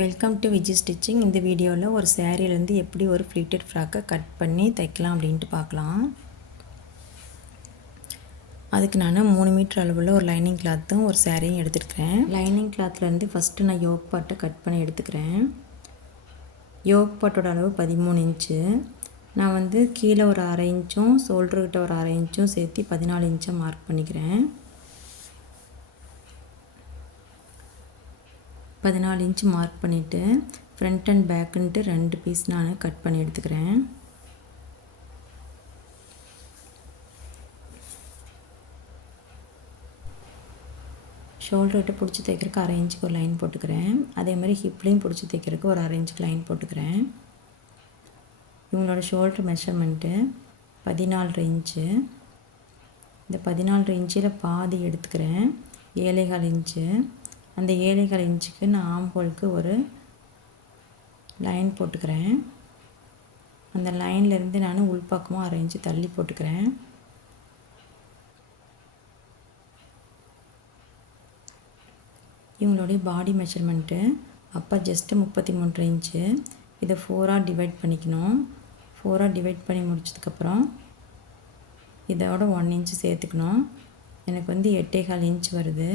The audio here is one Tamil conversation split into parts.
Welcome to Viji stitching. இந்த வீடியோவில் ஒரு சேரீலேருந்து எப்படி ஒரு ஃப்ளீட்டட் ஃப்ராக்கை கட் பண்ணி தைக்கலாம் அப்படின்ட்டு பார்க்கலாம். அதுக்கு நான் 3 மீட்டர் அளவில் ஒரு லைனிங் கிளாத்தும் ஒரு சேரீயும் எடுத்துருக்கிறேன். லைனிங் கிளாத்லேருந்து ஃபஸ்ட்டு நான் யோக் பார்ட்டை கட் பண்ணி எடுத்துக்கிறேன். யோக் பார்ட்டோட அளவு 13 இன்ச்சு. நான் கீழே ஒரு 1/2 இன்ச்சும் ஷோல்டர்கிட்ட ஒரு 1/2 இன்ச்சும் சேர்த்து 14 இன்ச்சை மார்க் பண்ணிக்கிறேன். 14 இன்ச் மார்க் பண்ணிவிட்டு ஃப்ரண்ட் அண்ட் பேக்குன்ட்டு 2 பீஸ் நான் கட் பண்ணி எடுத்துக்கிறேன். ஷோல்டர்கிட்ட பிடிச்சி தைக்கிறதுக்கு 1/2 இன்ச்சுக்கு ஒரு லைன் போட்டுக்கிறேன். அதே மாதிரி ஹிப்லேயும் பிடிச்சி தைக்கிறதுக்கு ஒரு 1/2 இன்ச்சுக்கு லைன் போட்டுக்கிறேன். இவங்களோட ஷோல்டர் மெஷர்மெண்ட்டு 14 இன்ச்சு. இந்த 14 இன்ச்சில் பாதி எடுத்துக்கிறேன், 7.25 இன்ச்சு. அந்த 7.25 இன்ச்சுக்கு நான் ஆம் ஹோலுக்கு ஒரு லைன் போட்டுக்கிறேன். அந்த லைன்லேருந்து நான் உள்பக்கமாக 1/2 இன்ச்சு தள்ளி போட்டுக்கிறேன். இவங்களுடைய பாடி மெஷர்மெண்ட்டு அப்போ ஜஸ்ட்டு 33 இன்ச்சு. இதை 4ஆக டிவைட் பண்ணிக்கணும். 4ஆக டிவைட் பண்ணி முடிச்சதுக்கப்புறம் இதோட 1 இன்ச்சு சேர்த்துக்கணும். எனக்கு 8.25 இன்ச் வருது.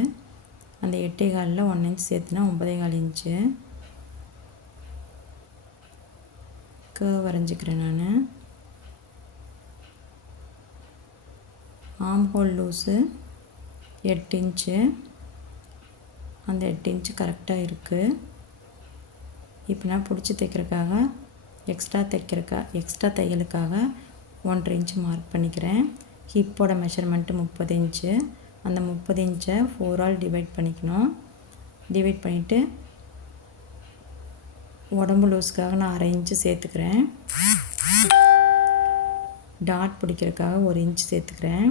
அந்த 8.25 1 இன்ச் சேர்த்துனா 9.25 இன்ச்சு கர்வ் வரைஞ்சிக்கிறேன். நான் ஆம் ஹோல் லூஸு 8 இன்ச்சு. அந்த 8 இன்ச்சு கரெக்டாக இருக்குது. இப்போ நான் பிடிச்சி தைக்கிறதுக்காக எக்ஸ்ட்ரா தையலுக்காக 1.5 இன்ச்சு மார்க் பண்ணிக்கிறேன். ஹிப்போட மெஷர்மெண்ட்டு 30 இன்ச்சு. அந்த 30 இன்ச்சை 4ஆல் டிவைட் பண்ணிக்கணும். டிவைட் பண்ணிவிட்டு உடம்பு லூஸுக்காக நான் 1/2 இன்ச்சு சேர்த்துக்கிறேன். டாட் பிடிக்கிறதுக்காக 1 இன்ச் சேர்த்துக்கிறேன்.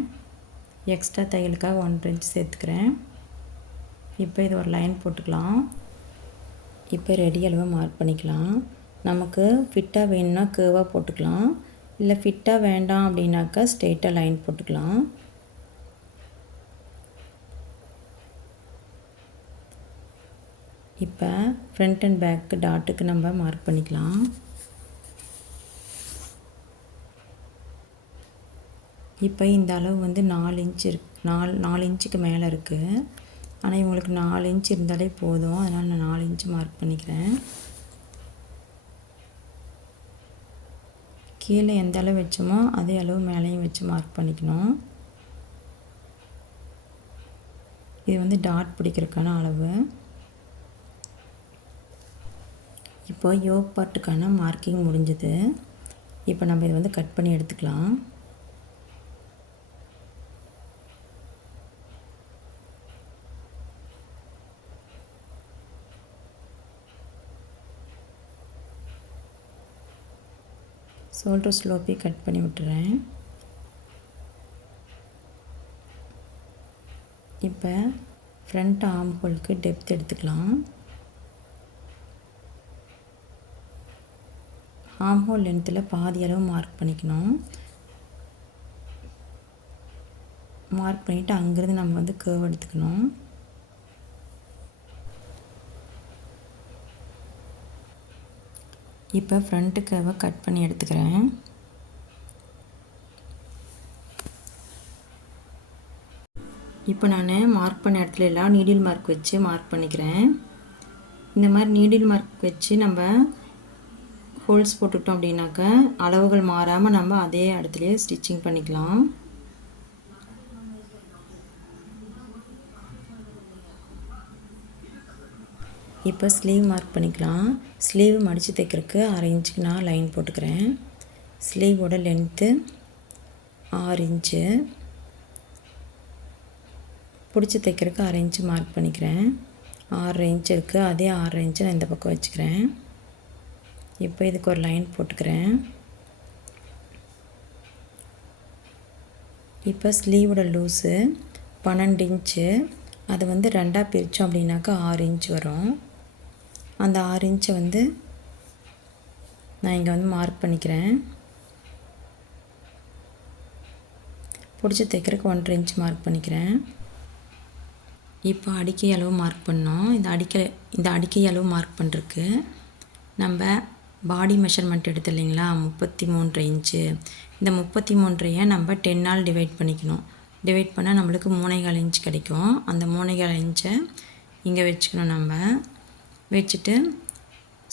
எக்ஸ்ட்ரா தையலுக்காக 1.5 இன்ச் சேர்த்துக்கிறேன். இப்போ இது ஒரு லைன் போட்டுக்கலாம். இப்போ ரெடி அளவை மார்க் பண்ணிக்கலாம். நமக்கு ஃபிட்டாக வேணும்னா கேர்வாக போட்டுக்கலாம், இல்லை ஃபிட்டாக வேண்டாம் அப்படின்னாக்கா ஸ்ட்ரெயிட்டாக லைன் போட்டுக்கலாம். இப்போ ஃப்ரண்ட் அண்ட் பேக்கு டாட்டுக்கு நம்ம மார்க் பண்ணிக்கலாம். இப்போ இந்த அளவு 4 இன்ச் இருக்கு, 4 இன்ச்சுக்கு மேலே இருக்குது. ஆனால் இவங்களுக்கு 4 இன்ச் இருந்தாலே போதும். அதனால் நான் 4 இன்ச்சு மார்க் பண்ணிக்கிறேன். கீழே எந்த அளவு வச்சோமோ அதே அளவு மேலேயும் வச்சு மார்க் பண்ணிக்கணும். இது டாட் பிடிக்கிறதுக்கான அளவு. இப்போ யோக் பார்ட்டுக்கான மார்க்கிங் முடிஞ்சது. இப்போ நம்ம இதை கட் பண்ணி எடுத்துக்கலாம். ஷோல்டர் ஸ்லோப்பி கட் பண்ணி விட்டுறேன். இப்போ ஃப்ரண்ட் ஆம் ஹோலுக்கு டெப்த் எடுத்துக்கலாம். ஆம் ஹோல் லென்த்தில் பாதி அளவு மார்க் பண்ணிக்கணும். மார்க் பண்ணிவிட்டு அங்கேருந்து நம்ம கேர்வ் எடுத்துக்கணும். இப்போ ஃப்ரண்ட்டு கேர்வை கட் பண்ணி எடுத்துக்கிறேன். இப்போ நான் மார்க் பண்ண இடத்துல எல்லாம் நீடில் மார்க் வச்சு மார்க் பண்ணிக்கிறேன். இந்த மாதிரி நீடில் மார்க் வச்சு நம்ம ஹோல்ஸ் போட்டுட்டோம் அப்படின்னாக்கா அளவுகள் மாறாமல் நம்ம அதே இடத்துலையே ஸ்டிச்சிங் பண்ணிக்கலாம். இப்போ ஸ்லீவ் மார்க் பண்ணிக்கலாம். ஸ்லீவ் மடித்து தைக்கிறதுக்கு 1/2 இன்ச்சுக்கு நான் லைன் போட்டுக்கிறேன். ஸ்லீவோட லென்த்து 6 இன்ச்சு. பிடிச்சி தைக்கிறதுக்கு 1/2 இன்ச்சு மார்க் பண்ணிக்கிறேன். 6.5 இன்ச் இருக்குது. அதே 6.5 இன்ச்சு நான் இந்த பக்கம் வச்சுக்கிறேன். இப்போ இதுக்கு ஒரு லைன் போட்டுக்கிறேன். இப்போ ஸ்லீவோட லூஸு 12 இன்ச்சு. அது 2ஆக பிரித்தோம் அப்படின்னாக்கா 6 இன்ச் வரும். அந்த 6 இன்ச்சை நான் இங்கே மார்க் பண்ணிக்கிறேன். பிடிச்சி தைக்கிறதுக்கு 1.5 இன்ச் மார்க் பண்ணிக்கிறேன். இப்போ அடிக்கை அளவு மார்க் பண்ணோம். இந்த அடிக்கை அளவு மார்க் பண்ணுறதுக்கு நம்ம பாடி மெஷர்மெண்ட் எடுத்து இல்லைங்களா, 33 இன்ச்சு. இந்த 33 நம்ம 10ஆல் டிவைட் பண்ணிக்கணும். டிவைட் பண்ணால் நம்மளுக்கு 3.25 இன்ச் கிடைக்கும். அந்த 3.25 இன்ச்சை இங்கே வச்சுக்கணும். நம்ம வச்சுட்டு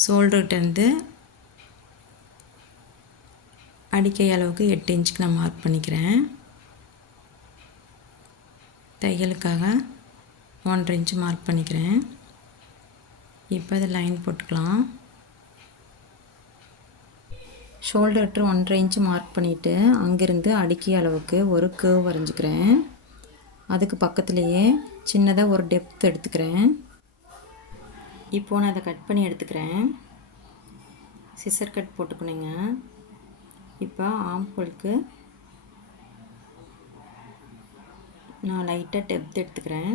ஷோல்டர்கிட்டேருந்து அடிக்கை அளவுக்கு 8 இன்ச்சுக்கு நான் மார்க் பண்ணிக்கிறேன். தையலுக்காக 1.5 இன்ச்சு மார்க் பண்ணிக்கிறேன். இப்போ இதை லைன் போட்டுக்கலாம். ஷோல்டர்ட்டு 1.5 இன்ச்சு மார்க் பண்ணிவிட்டு அங்கேருந்து அடிக்கை அளவுக்கு ஒரு கேர்வ் வரைஞ்சிக்கிறேன். அதுக்கு பக்கத்துலேயே சின்னதாக ஒரு டெப்த் எடுத்துக்கிறேன். இப்போது நான் அதை கட் பண்ணி எடுத்துக்கிறேன். சிசர் கட் போட்டுக்கணுங்க. இப்போ ஆம்ஹோலுக்கு நான் லைட்டாக டெப்த் எடுத்துக்கிறேன்.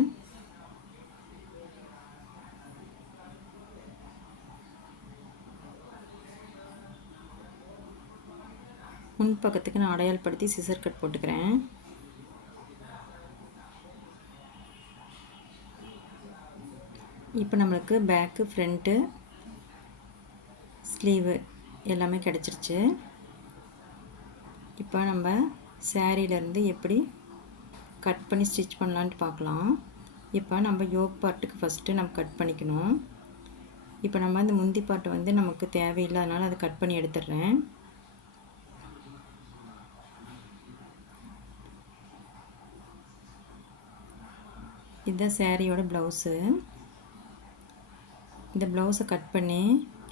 முன் பக்கத்துக்கு நான் அடையாளப்படுத்தி சிசர் கட் போட்டுக்கிறேன். இப்போ நம்மளுக்கு பேக்கு, ஃப்ரண்ட்டு, ஸ்லீவு எல்லாமே கிடச்சிருச்சு. இப்போ நம்ம சேரீலேருந்து எப்படி கட் பண்ணி ஸ்டிச் பண்ணலான்ட்டு பார்க்கலாம். இப்போ நம்ம யோக் பார்ட்டுக்கு ஃபஸ்ட்டு நம்ம கட் பண்ணிக்கணும். இப்போ நம்ம இந்த முந்தி பார்ட்டு வந்து நமக்கு தேவையில்லை, அதனால் அதை கட் பண்ணி எடுத்துடுறேன். இதுதான் சேரீயோட ப்ளவுஸு. இந்த ப்ளவுஸை கட் பண்ணி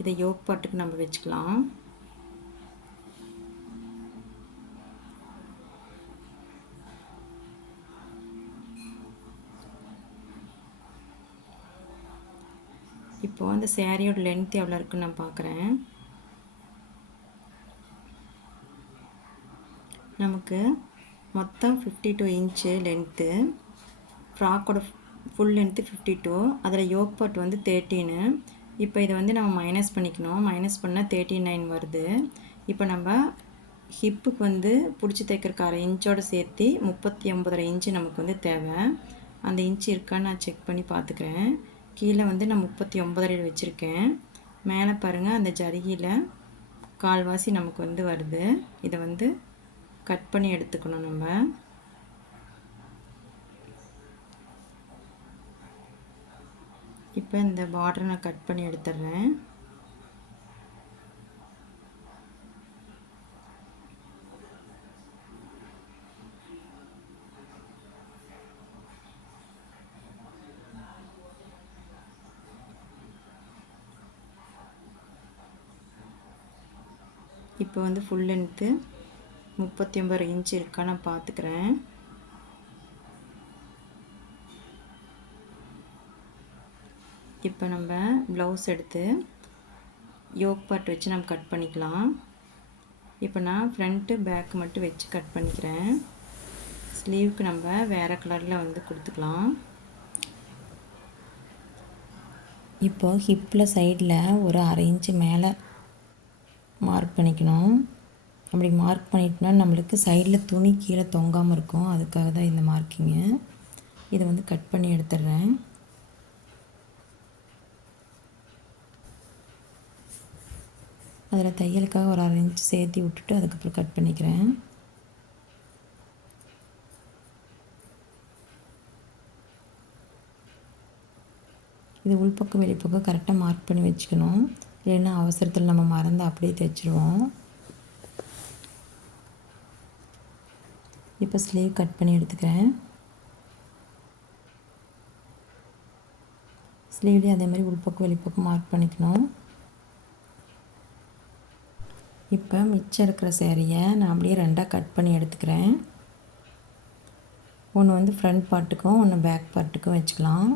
இதை யோக் பார்ட்டுக்கு நம்ம வச்சுக்கலாம். இப்போது அந்த சேரீயோட லென்த் எவ்வளோ இருக்குன்னு நான் பார்க்குறேன். நமக்கு மொத்தம் 52 இன்ச்சு லென்த்து. ஃப்ராக்கோட ஃபுல் லென்த்து 52, அதில் யோக் பார்ட் வந்து 13. இப்போ இதை வந்து நம்ம மைனஸ் பண்ணிக்கணும். மைனஸ் பண்ணால் 39 வருது. இப்போ நம்ம ஹிப்புக்கு வந்து பிடிச்சி தைக்கிறக்கு 1/2 இன்ச்சோடு சேர்த்து 39.5 இன்ச்சு நமக்கு வந்து தேவை. அந்த இன்ச்சு இருக்கான்னு நான் செக் பண்ணி பார்த்துக்கிறேன். கீழே வந்து நான் 39.5 வச்சுருக்கேன். மேலே பாருங்கள், அந்த ஜரிகையில் கால்வாசி நமக்கு வந்து வருது. இதை வந்து கட் பண்ணி எடுத்துக்கணும் நம்ம. இப்போ இந்த பார்டரை நான் கட் பண்ணி எடுத்துடுறேன். இப்போ வந்து ஃபுல் லென்த்து 39 இன்ச் இருக்கா நான் பார்த்துக்கிறேன். இப்போ நம்ம ப்ளவுஸ் எடுத்து யோக் பார்ட் வச்சு நம்ம கட் பண்ணிக்கலாம். இப்போ நான் ஃப்ரண்ட்டு பேக் மட்டும் வச்சு கட் பண்ணிக்கிறேன். ஸ்லீவுக்கு நம்ம வேறு கலரில் வந்து கொடுத்துக்கலாம். இப்போ ஹிப்பில் சைடில் ஒரு 1/2 இன்ச்சு மேலே மார்க் பண்ணிக்கணும். அப்படி மார்க் பண்ணிட்டோம்னா நம்மளுக்கு சைடில் துணி கீழே தொங்காமல் இருக்கும். அதுக்காக தான் இந்த மார்க்கிங்கு. இதை வந்து கட் பண்ணி எடுத்துடுறேன். அதில் தையலுக்காக ஒரு 1/2 இன்ச் சேர்த்து விட்டுட்டு அதுக்கப்புறம் கட் பண்ணிக்கிறேன். இது உள்பக்கம் வெளிப்பக்கம் கரெக்டாக மார்க் பண்ணி வச்சுக்கணும். இல்லைன்னா அவசரத்தில் நம்ம மறந்து அப்படியே தைச்சிருவோம். இப்போ ஸ்லீவ் கட் பண்ணி எடுத்துக்கிறேன். ஸ்லீவ்லேயும் அதே மாதிரி உள்பக்கம் வெளிப்பக்கம் மார்க் பண்ணிக்கணும். இப்போ மிச்சம் இருக்கிற சேரீயை நான் அப்படியே 2ஆக கட் பண்ணி எடுத்துக்கிறேன். ஒன்று வந்து ஃப்ரண்ட் பார்ட்டுக்கும் ஒன்று பேக் பார்ட்டுக்கும் வச்சுக்கலாம்.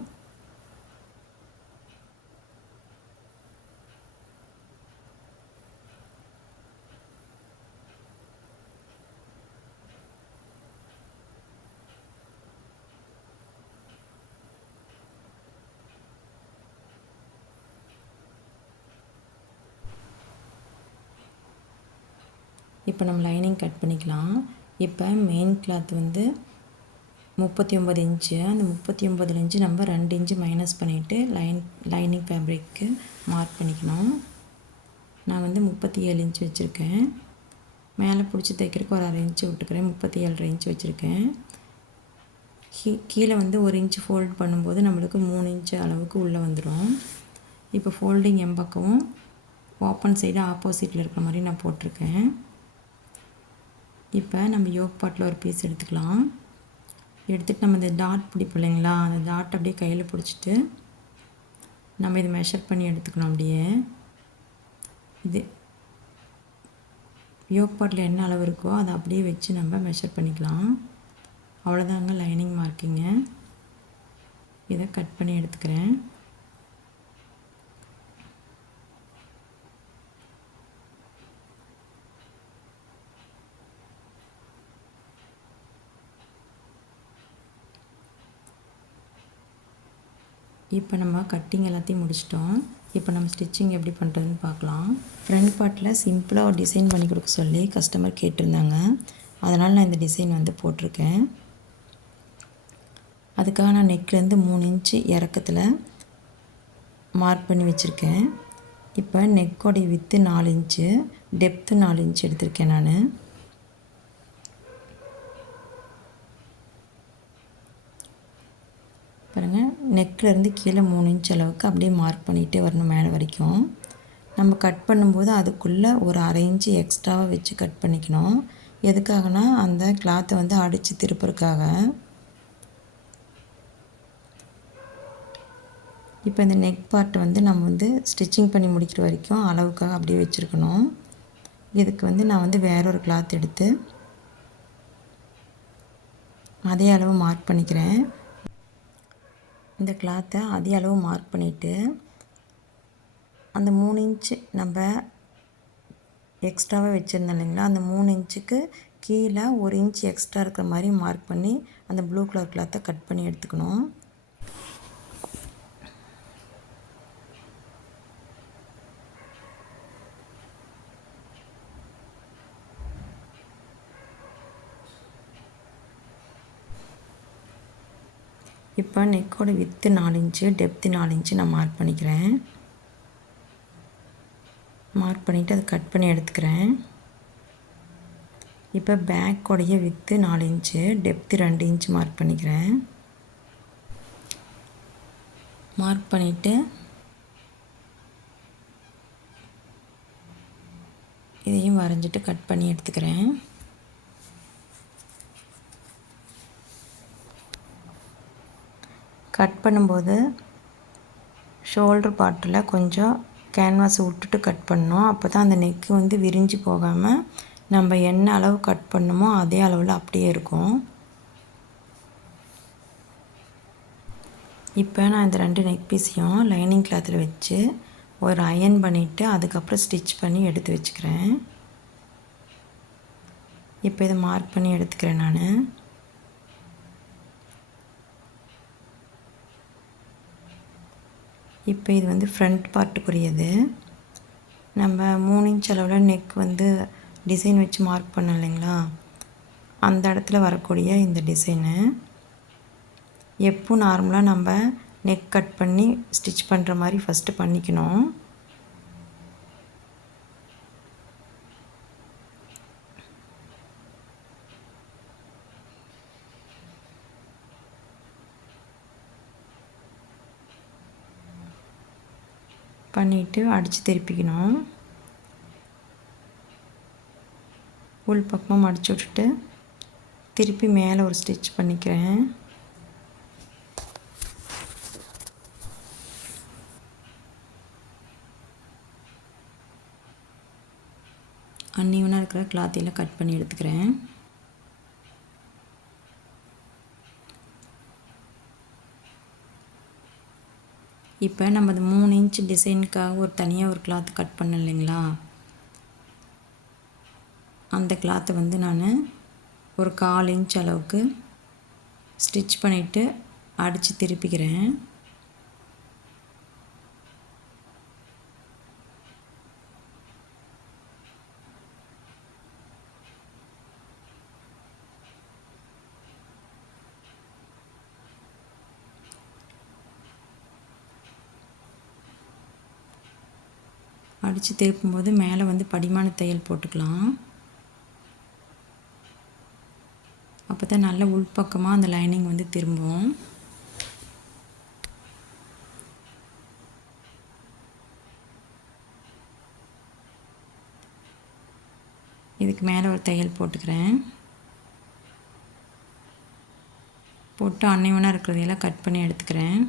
இப்போ நம்ம லைனிங் கட் பண்ணிக்கலாம். இப்போ மெயின் கிளாத் வந்து 39 இன்ச்சு. அந்த 39 இன்ச்சு நம்ம 2 இன்ச்சு மைனஸ் பண்ணிவிட்டு லைனிங் ஃபேப்ரிக்கு மார்க் பண்ணிக்கணும். நான் வந்து 37 இன்ச்சு வச்சுருக்கேன். மேலே பிடிச்சி தைக்கிறதுக்கு ஒரு 1/2 இன்ச்சு விட்டுக்கிறேன். 37 இன்ச்சு வச்சுருக்கேன். கீழே வந்து 1 இன்ச்சு ஃபோல்ட் பண்ணும்போது நம்மளுக்கு 3 இன்ச்சு அளவுக்கு உள்ளே வந்துடும். இப்போ ஃபோல்டிங் எம்பக்கமும் ஓப்பன் சைடு ஆப்போசிட்டில் இருக்கிற மாதிரி நான் போட்டிருக்கேன். இப்போ நம்ம யோக் பாட்டில் ஒரு பீஸ் எடுத்துக்கலாம். எடுத்துகிட்டு நம்ம இந்த டாட் பிடிப்போம் இல்லைங்களா, அந்த டாட் அப்படியே கையில் பிடிச்சிட்டு நம்ம இது மெஷர் பண்ணி எடுத்துக்கணும். அப்படியே இது யோக் பாட்டில் என்ன அளவு இருக்கோ அதை அப்படியே வச்சு நம்ம மெஷர் பண்ணிக்கலாம். அவ்வளோதாங்க லைனிங் மார்க்கிங்கு. இதை கட் பண்ணி எடுத்துக்கிறேன். இப்போ நம்ம கட்டிங் எல்லாத்தையும் முடிச்சிட்டோம். இப்போ நம்ம ஸ்டிச்சிங் எப்படி பண்ணுறதுன்னு பார்க்கலாம். ஃப்ரண்ட் பார்ட்டில் சிம்பிளாக ஒரு டிசைன் பண்ணி கொடுக்க சொல்லி கஸ்டமர் கேட்டிருந்தாங்க. அதனால் நான் இந்த டிசைன் வந்து போட்டிருக்கேன். அதுக்காக நான் நெக்லேருந்து 3 இன்ச்சு இறக்கத்தில் மார்க் பண்ணி வச்சுருக்கேன். இப்போ நெக்கோடைய வித்து 4 இன்ச்சு, டெப்த்து 4 இன்ச்சு எடுத்திருக்கேன் நான். பாருங்கள், நெக்லேருந்து கீழே 3 இன்ச் அளவுக்கு அப்படியே மார்க் பண்ணிகிட்டே வரணும் மேலே வரைக்கும். நம்ம கட் பண்ணும்போது அதுக்குள்ளே ஒரு 1/2 இன்ச்சு எக்ஸ்ட்ராவாக வச்சு கட் பண்ணிக்கணும். எதுக்காகனா அந்த கிளாத்தை வந்து அடித்து திருப்புறதுக்காக. இப்போ இந்த நெக் பார்ட் வந்து நம்ம வந்து ஸ்டிச்சிங் பண்ணி முடிக்கிற வரைக்கும் அளவுக்காக அப்படியே வச்சுருக்கணும். இதுக்கு வந்து நான் வந்து வேறொரு கிளாத் எடுத்து அதே அளவு மார்க் பண்ணிக்கிறேன். இந்த கிளாத்தை அதே அளவு மார்க் பண்ணிவிட்டு அந்த 3 இன்ச்சு நம்ம எக்ஸ்ட்ராவாக வச்சுருந்தோம் இல்லைங்களா, அந்த 3 இன்ச்சுக்கு கீழே 1 இன்ச் எக்ஸ்ட்ரா இருக்கிற மாதிரி மார்க் பண்ணி அந்த ப்ளூ கலர் கிளாத்தை கட் பண்ணி எடுத்துக்கணும். இப்போ நெக்கோட வித்து 4 இன்ச்சு, டெப்த்து 4 இன்ச்சு நான் மார்க் பண்ணிக்கிறேன். மார்க் பண்ணிவிட்டு அதை கட் பண்ணி எடுத்துக்கிறேன். இப்போ பேக்கோடைய with 4 inch, depth 2 inch mark பண்ணிக்கிறேன். மார்க் பண்ணிவிட்டு இதையும் வரைஞ்சிட்டு கட் பண்ணி எடுத்துக்கிறேன். கட் பண்ணும்போது ஷோல்டர் பார்ட்டில் கொஞ்சம் கேன்வாஸ் விட்டுட்டு கட் பண்ணணும். அப்போ தான் அந்த நெக்கு வந்து விரிஞ்சு போகாமல் நம்ம என்ன அளவு கட் பண்ணணுமோ அதே அளவில் அப்படியே இருக்கும். இப்போ நான் இந்த 2 நெக் பீஸையும் லைனிங் கிளாத்தில் வச்சு ஒரு அயன் பண்ணிவிட்டு அதுக்கப்புறம் ஸ்டிச் பண்ணி எடுத்து வச்சுக்கிறேன். இப்போ இதை மார்க் பண்ணி எடுத்துக்கிறேன் நான். இப்போ இது வந்து ஃப்ரண்ட் பார்ட்டுக்குரியது. நம்ம 3 இன்ச் அளவில் நெக் வந்து டிசைன் வச்சு மார்க் பண்ணோம் இல்லைங்களா, அந்த இடத்துல வரக்கூடிய இந்த டிசைனு. எப்போ நார்மலாக நம்ம நெக் கட் பண்ணி ஸ்டிச் பண்ணுற மாதிரி ஃபஸ்ட்டு பண்ணிக்கணும். பண்ணிவிட்டு அடித்து திருப்பிக்கணும். உள் பக்கமாக மடித்து விட்டுட்டு திருப்பி மேலே ஒரு ஸ்டிச் பண்ணிக்கிறேன். அன்னியூனாக இருக்கிற கிளாத்தையெல்லாம் கட் பண்ணி எடுத்துக்கிறேன். இப்போ நம்ம அது 3 இன்ச் டிசைனுக்காக ஒரு தனியாக ஒரு கிளாத் கட் பண்ணோம் இல்லைங்களா, அந்த கிளாத்தை வந்து நான் ஒரு 1/4 இன்ச் அளவுக்கு ஸ்டிச் பண்ணிவிட்டு அடித்து திருப்பிக்கிறேன். அடித்து திருப்பும்போது மேலே வந்து படிமான தையல் போட்டுக்கலாம். அப்போ தான் நல்ல உள்பக்கமாக அந்த லைனிங் வந்து திரும்பும். இதுக்கு மேலே ஒரு தையல் போட்டுக்கிறேன். போட்டு அன்னைவனாக இருக்கிறதையெல்லாம் கட் பண்ணி எடுத்துக்கிறேன்.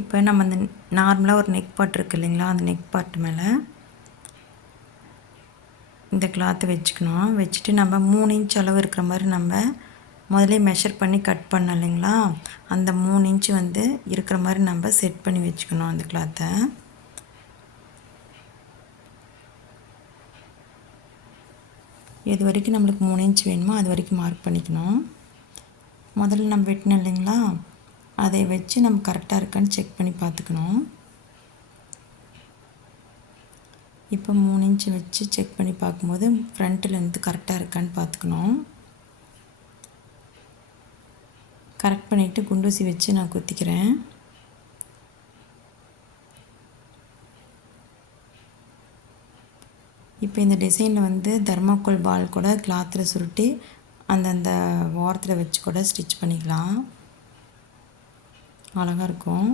இப்போ நம்ம அந்த நார்மலாக ஒரு நெக் பார்ட் இருக்குது இல்லைங்களா, அந்த நெக் பார்ட் மேலே இந்த கிளாத்தை வச்சுக்கணும். வச்சுட்டு நம்ம 3 இன்ச் அளவு இருக்கிற மாதிரி நம்ம முதல்ல மெஷர் பண்ணி கட் பண்ணோம் இல்லைங்களா, அந்த 3 இன்ச்சு வந்து இருக்கிற மாதிரி நம்ம செட் பண்ணி வச்சுக்கணும் அந்த கிளாத்தை. எது வரைக்கும் நம்மளுக்கு 3 இன்ச் வேணுமோ அது வரைக்கும் மார்க் பண்ணிக்கணும். முதல்ல நம்ம வெட்டினோம் இல்லைங்களா, அதை வச்சு நம்ம கரெக்டாக இருக்கான்னு செக் பண்ணி பார்த்துக்கணும். இப்போ 3 இன்ச்சு வச்சு செக் பண்ணி பார்க்கும்போது ஃப்ரண்ட்டிலேருந்து கரெக்டாக இருக்கான்னு பார்த்துக்கணும். கரெக்ட் பண்ணிவிட்டு குண்டூசி வச்சு நான் குத்திக்கிறேன். இப்போ இந்த டிசைனில் வந்து தர்மாக்கோல் பால் கூட கிளாத்தில் சுருட்டி அந்தந்த ஓரத்தில் வச்சு கூட ஸ்டிச் பண்ணிக்கலாம். அழகாக இருக்கும்.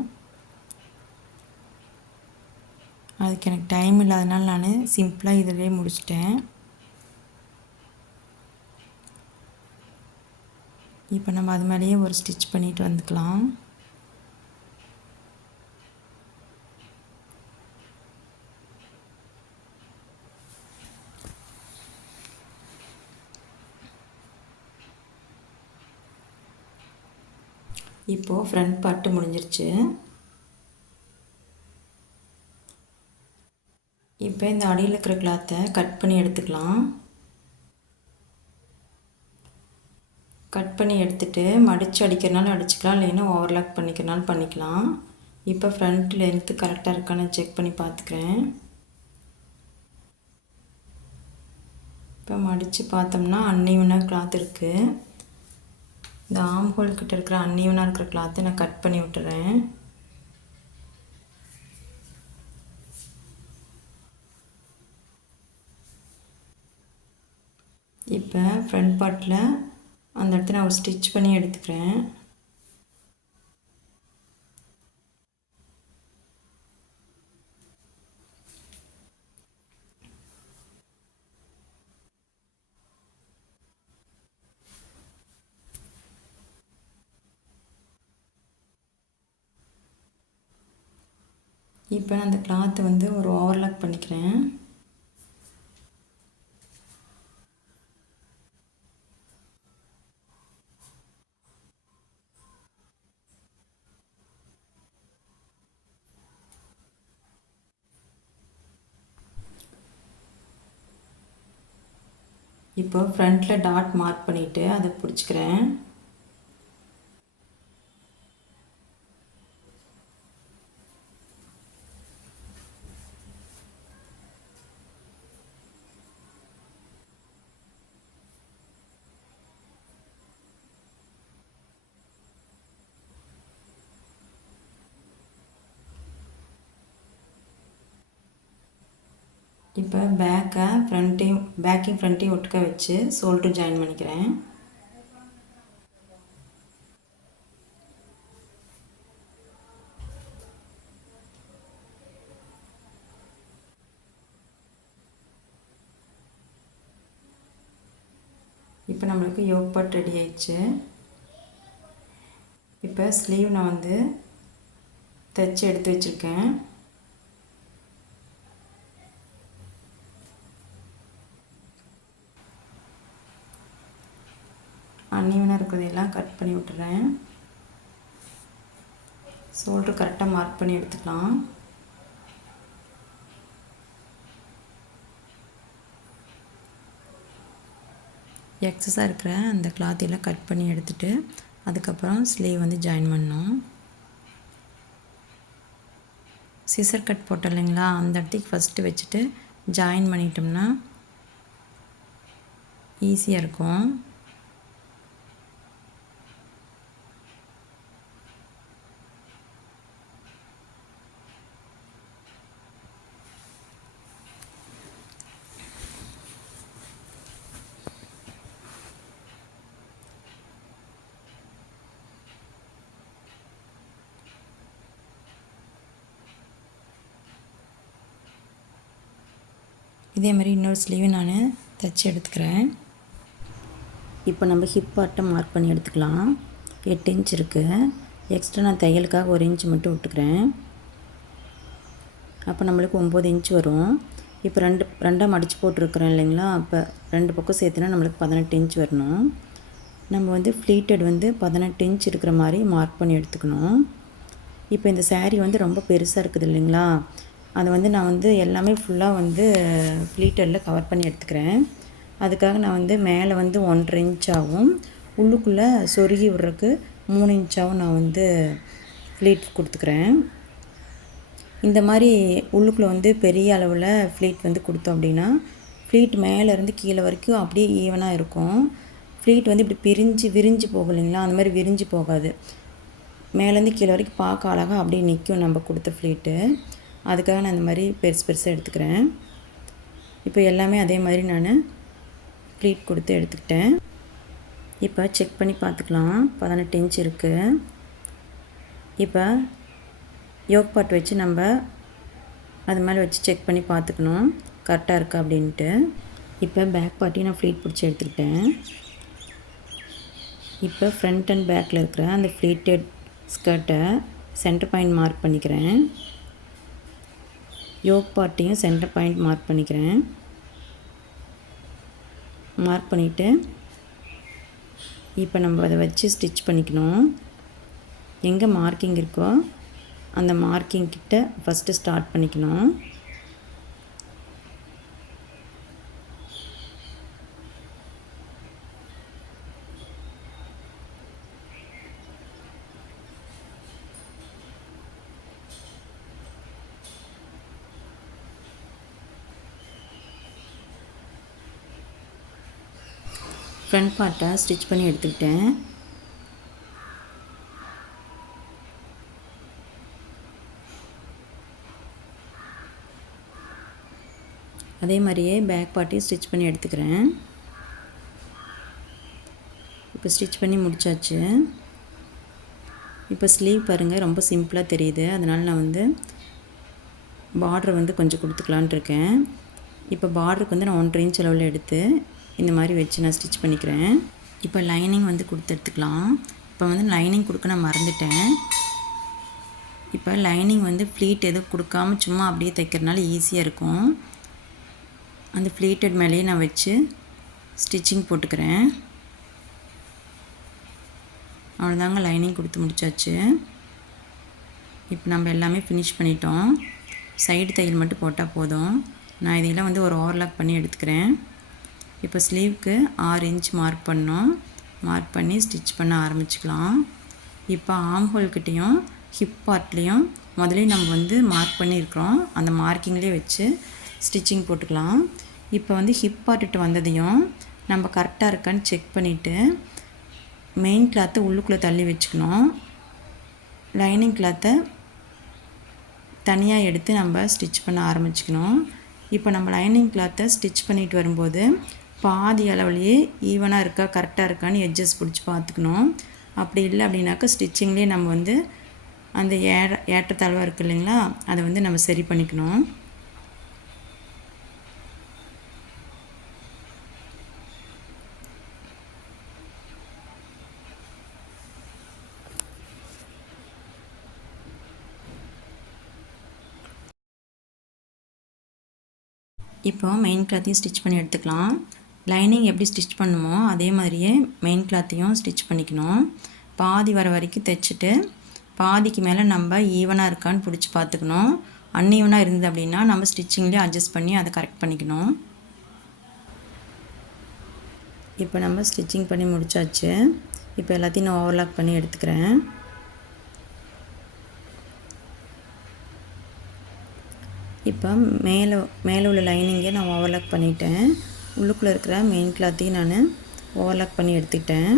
அதுக்கு எனக்கு டைம் இல்லாதனால நான் சிம்பிளாக இதிலே முடிச்சிட்டேன். இப்போ நம்ம அது மேலேயே ஒரு ஸ்டிச் பண்ணிட்டு வந்துக்கலாம். இப்போது ஃப்ரண்ட் பார்ட்டு முடிஞ்சிருச்சு. இப்போ இந்த அடியில் இருக்கிற கிளாத்தை கட் பண்ணி எடுத்துக்கலாம். கட் பண்ணி எடுத்துகிட்டு மடித்து அடிக்கிறனால அடிச்சுக்கலாம், இல்லைன்னா ஓவர்லாக் பண்ணிக்கிறனாலும் பண்ணிக்கலாம். இப்போ ஃப்ரண்ட் லென்த்து கரெக்டாக இருக்கான்னு செக் பண்ணி பார்த்துக்கிறேன். இப்போ மடித்து பார்த்தோம்னா அன்ஈவனாக கிளாத் இருக்குது. இந்த ஆம் ஹோல் கிட்ட இருக்கிற அன்ஈவனாக இருக்கிற கிளாத்தை நான் கட் பண்ணி விட்டுறேன். இப்போ ஃப்ரண்ட் பார்ட்டில் அந்த இடத்துல நான் ஒரு ஸ்டிச் பண்ணி எடுத்துக்கிறேன். இப்போ நான் அந்த கிளாத்தை வந்து ஒரு ஓவர்லாக் பண்ணிக்கிறேன். இப்போ ஃப்ரண்ட்டில் டாட் மார்க் பண்ணிவிட்டு அதை பிடிச்சிக்கிறேன். இப்போ பேக்கையும் ஃப்ரண்ட்டையும் ஒட்டுக்க வச்சு ஷோல்டர் ஜாயின் பண்ணிக்கிறேன். இப்போ நம்மளுக்கு யோக் பார்ட் ரெடி ஆயிடுச்சு. இப்போ ஸ்லீவ் நான் வந்து தைச்சி எடுத்து வச்சுருக்கேன். அன்ஈவனாக இருக்கிறதையெல்லாம் கட் பண்ணி விட்டுறேன். ஷோல்டர் கரெக்டாக மார்க் பண்ணி எடுத்துக்கலாம். எக்ஸஸாக இருக்கிற அந்த கிளாத்தையெல்லாம் கட் பண்ணி எடுத்துகிட்டு அதுக்கப்புறம் ஸ்லீவ் வந்து ஜாயின் பண்ணோம். சிசர் கட் போட்டோம் இல்லைங்களா, அந்த இடத்துக்கு ஃபஸ்ட்டு வச்சுட்டு ஜாயின் பண்ணிட்டோம்னா ஈஸியாக இருக்கும். இதே மாதிரி இன்னொரு ஸ்லீவு நான் தைச்சி எடுத்துக்கிறேன். இப்போ நம்ம ஹிப் பார்ட்டை மார்க் பண்ணி எடுத்துக்கலாம். 8 இன்ச் இருக்குது. எக்ஸ்ட்ரா நான் தையலுக்காக 1 இன்ச் மட்டும் விட்டுக்கிறேன். அப்போ நம்மளுக்கு 9 இன்ச் வரும். இப்போ ரெண்டாக மடித்து போட்டிருக்கிறேன் இல்லைங்களா, அப்போ 2 பக்கம் சேர்த்துனா நம்மளுக்கு 18 இன்ச் வரணும். நம்ம வந்து ஃப்ளீட்டட் வந்து 18 இன்ச் இருக்கிற மாதிரி மார்க் பண்ணி எடுத்துக்கணும். இப்போ இந்த saree வந்து ரொம்ப பெருசாக இருக்குது இல்லைங்களா, அதை வந்து நான் வந்து எல்லாமே ஃபுல்லாக வந்து ஃப்ளீட்டடில் கவர் பண்ணி எடுத்துக்கிறேன். அதுக்காக நான் வந்து மேலே வந்து 1.5 இன்ச்சாகவும் உள்ளுக்குள்ளே சொருகி விட்றதுக்கு 3 இன்ச்சாகவும் நான் வந்து ஃப்ளீட் கொடுத்துக்கிறேன். இந்த மாதிரி உள்ளுக்குள்ளே வந்து பெரிய அளவில் ஃப்ளீட் வந்து கொடுத்தோம் அப்படின்னா ஃப்ளீட் மேலேருந்து கீழே வரைக்கும் அப்படியே ஈவனாக இருக்கும். ஃப்ளீட் வந்து இப்படி விரிஞ்சு போகும் இல்லைங்களா, அந்த மாதிரி விரிஞ்சு போகாது. மேலேருந்து கீழே வரைக்கும் பார்க்க அழகாக அப்படியே நிற்கும் நம்ம கொடுத்த ஃப்ளீட்டு. அதுக்காக நான் இந்த மாதிரி பெருசாக எடுத்துக்கிறேன். இப்போ எல்லாமே அதே மாதிரி நான் ஃப்ளீட் கொடுத்து எடுத்துக்கிட்டேன். இப்போ செக் பண்ணி பார்த்துக்கலாம். 18 இன்ச் இருக்குது. இப்போ யோக் பார்ட் வச்சு நம்ம அது மேலே வச்சு செக் பண்ணி பார்த்துக்கணும் கரெக்டாக இருக்கா அப்படின்ட்டு. இப்போ பேக் பார்ட்டையும் நான் ஃப்ளீட் பிடிச்சி எடுத்துக்கிட்டேன். இப்போ ஃப்ரண்ட் அண்ட் பேக்கில் இருக்கிற அந்த ஃப்ளீட்டட் ஸ்கர்ட்டை சென்டர் பாயிண்ட் மார்க் பண்ணிக்கிறேன். யோக் பார்ட்டையும் சென்டர் பாயிண்ட் மார்க் பண்ணிக்கிறேன். மார்க் பண்ணிவிட்டு இப்போ நம்ம அதை வச்சு ஸ்டிச் பண்ணிக்கணும். எங்கே மார்க்கிங் இருக்கோ அந்த மார்க்கிங் கிட்ட ஃபஸ்ட்டு ஸ்டார்ட் பண்ணிக்கணும். ஃப்ரண்ட் பார்ட்டை ஸ்டிச் பண்ணி எடுத்துக்கிட்டேன். அதே மாதிரியே பேக் பார்ட்டையும் ஸ்டிச் பண்ணி எடுத்துக்கிறேன். இப்போ ஸ்டிச் பண்ணி முடித்தாச்சு. இப்போ ஸ்லீவ் பாருங்கள் ரொம்ப சிம்பிளாக தெரியுது. அதனால் நான் வந்து பார்டர் வந்து கொஞ்சம் கொடுத்துக்கலான்ட்டு இருக்கேன். இப்போ பார்டருக்கு வந்து நான் 1.5 இன்ச் அளவில் எடுத்து இந்த மாதிரி வச்சு நான் ஸ்டிச் பண்ணிக்கிறேன். இப்போ லைனிங் வந்து கொடுத்து எடுத்துக்கலாம். இப்போ வந்து லைனிங் கொடுக்க நான் மறந்துட்டேன். இப்போ லைனிங் வந்து ஃப்ளீட் எதுவும் கொடுக்காம சும்மா அப்படியே தைக்கிறதுனால ஈஸியாக இருக்கும். அந்த ஃப்ளீட்டட் மேலேயே நான் வச்சு ஸ்டிச்சிங் போட்டுக்கிறேன். அவ்வளோதாங்க, லைனிங் கொடுத்து முடிச்சாச்சு. இப்போ நம்ம எல்லாமே ஃபினிஷ் பண்ணிட்டோம். சைடு தையல் மட்டும் போட்டால் போதும். நான் இதையெல்லாம் வந்து ஒரு ஓவர்லாக் பண்ணி எடுத்துக்கிறேன். இப்போ ஸ்லீவுக்கு 6 இன்ச் மார்க் பண்ணோம். மார்க் பண்ணி ஸ்டிச் பண்ண ஆரம்பிச்சுக்கலாம். இப்போ ஆம் ஹோல்கிட்டையும் ஹிப் பார்ட்லேயும் முதலே நம்ம வந்து மார்க் பண்ணியிருக்கிறோம். அந்த மார்க்கிங்லேயே வச்சு ஸ்டிச்சிங் போட்டுக்கலாம். இப்போ வந்து ஹிப் பார்ட்டுட்டு வந்ததையும் நம்ம கரெக்டாக இருக்கான்னு செக் பண்ணிவிட்டு மெயின் கிளாத்தை உள்ளுக்குள்ளே தள்ளி வச்சுக்கணும். லைனிங் கிளாத்தை தனியாக எடுத்து நம்ம ஸ்டிச் பண்ண ஆரம்பிச்சுக்கணும். இப்போ நம்ம லைனிங் கிளாத்தை ஸ்டிச் பண்ணிட்டு வரும்போது பாதி அளவுலேயே ஈவனாக இருக்கா கரெக்டாக இருக்கான்னு எட்ஜஸ் பிடிச்சி பார்த்துக்கணும். அப்படி இல்லை அப்படின்னாக்கா ஸ்டிச்சிங்லேயே நம்ம வந்து அந்த ஏற்றத்தாழ்வாக இருக்குது இல்லைங்களா, அதை வந்து நம்ம சரி பண்ணிக்கணும். இப்போ மெயின் கிளாத்தையும் ஸ்டிச் பண்ணி எடுத்துக்கலாம். லைனிங் எப்படி ஸ்டிச் பண்ணுமோ அதே மாதிரியே மெயின் கிளாத்தையும் ஸ்டிச் பண்ணிக்கணும். பாதி வர வரைக்கும் தைச்சிட்டு பாதிக்கு மேலே நம்ம ஈவனாக இருக்கான்னு பிடிச்சி பார்த்துக்கணும். அன்ஈவனாக இருந்தது அப்படின்னா நம்ம ஸ்டிச்சிங்லேயே அட்ஜஸ்ட் பண்ணி அதை கரெக்ட் பண்ணிக்கணும். இப்போ நம்ம ஸ்டிச்சிங் பண்ணி முடித்தாச்சு. இப்போ எல்லாத்தையும் நான் ஓவர்லாக் பண்ணி எடுத்துக்கிறேன். இப்போ மேலே உள்ள லைனிங்கை நான் ஓவர்லாக் பண்ணிட்டேன். உள்ளுக்குள்ளே இருக்கிற மெயின் கிளாத்தையும் நான் ஓவர்லாக் பண்ணி எடுத்துக்கிட்டேன்.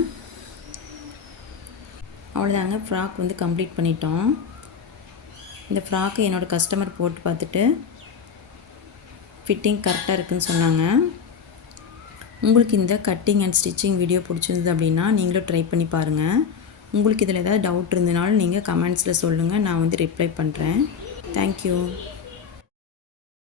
அவ்வளோதாங்க, ஃப்ராக் வந்து கம்ப்ளீட் பண்ணிட்டோம். இந்த ஃப்ராக்கு என்னோடய கஸ்டமர் போட்டு பார்த்துட்டு ஃபிட்டிங் கரெக்டாக இருக்குதுன்னு சொன்னாங்க. உங்களுக்கு இந்த கட்டிங் அண்ட் ஸ்டிச்சிங் வீடியோ பிடிச்சிருந்தது அப்படின்னா நீங்களும் ட்ரை பண்ணி பாருங்கள். உங்களுக்கு இதில் ஏதாவது டவுட் இருந்தனாலும் நீங்கள் கமெண்ட்ஸில் சொல்லுங்கள், நான் வந்து ரிப்ளை பண்ணுறேன். தேங்க்யூ.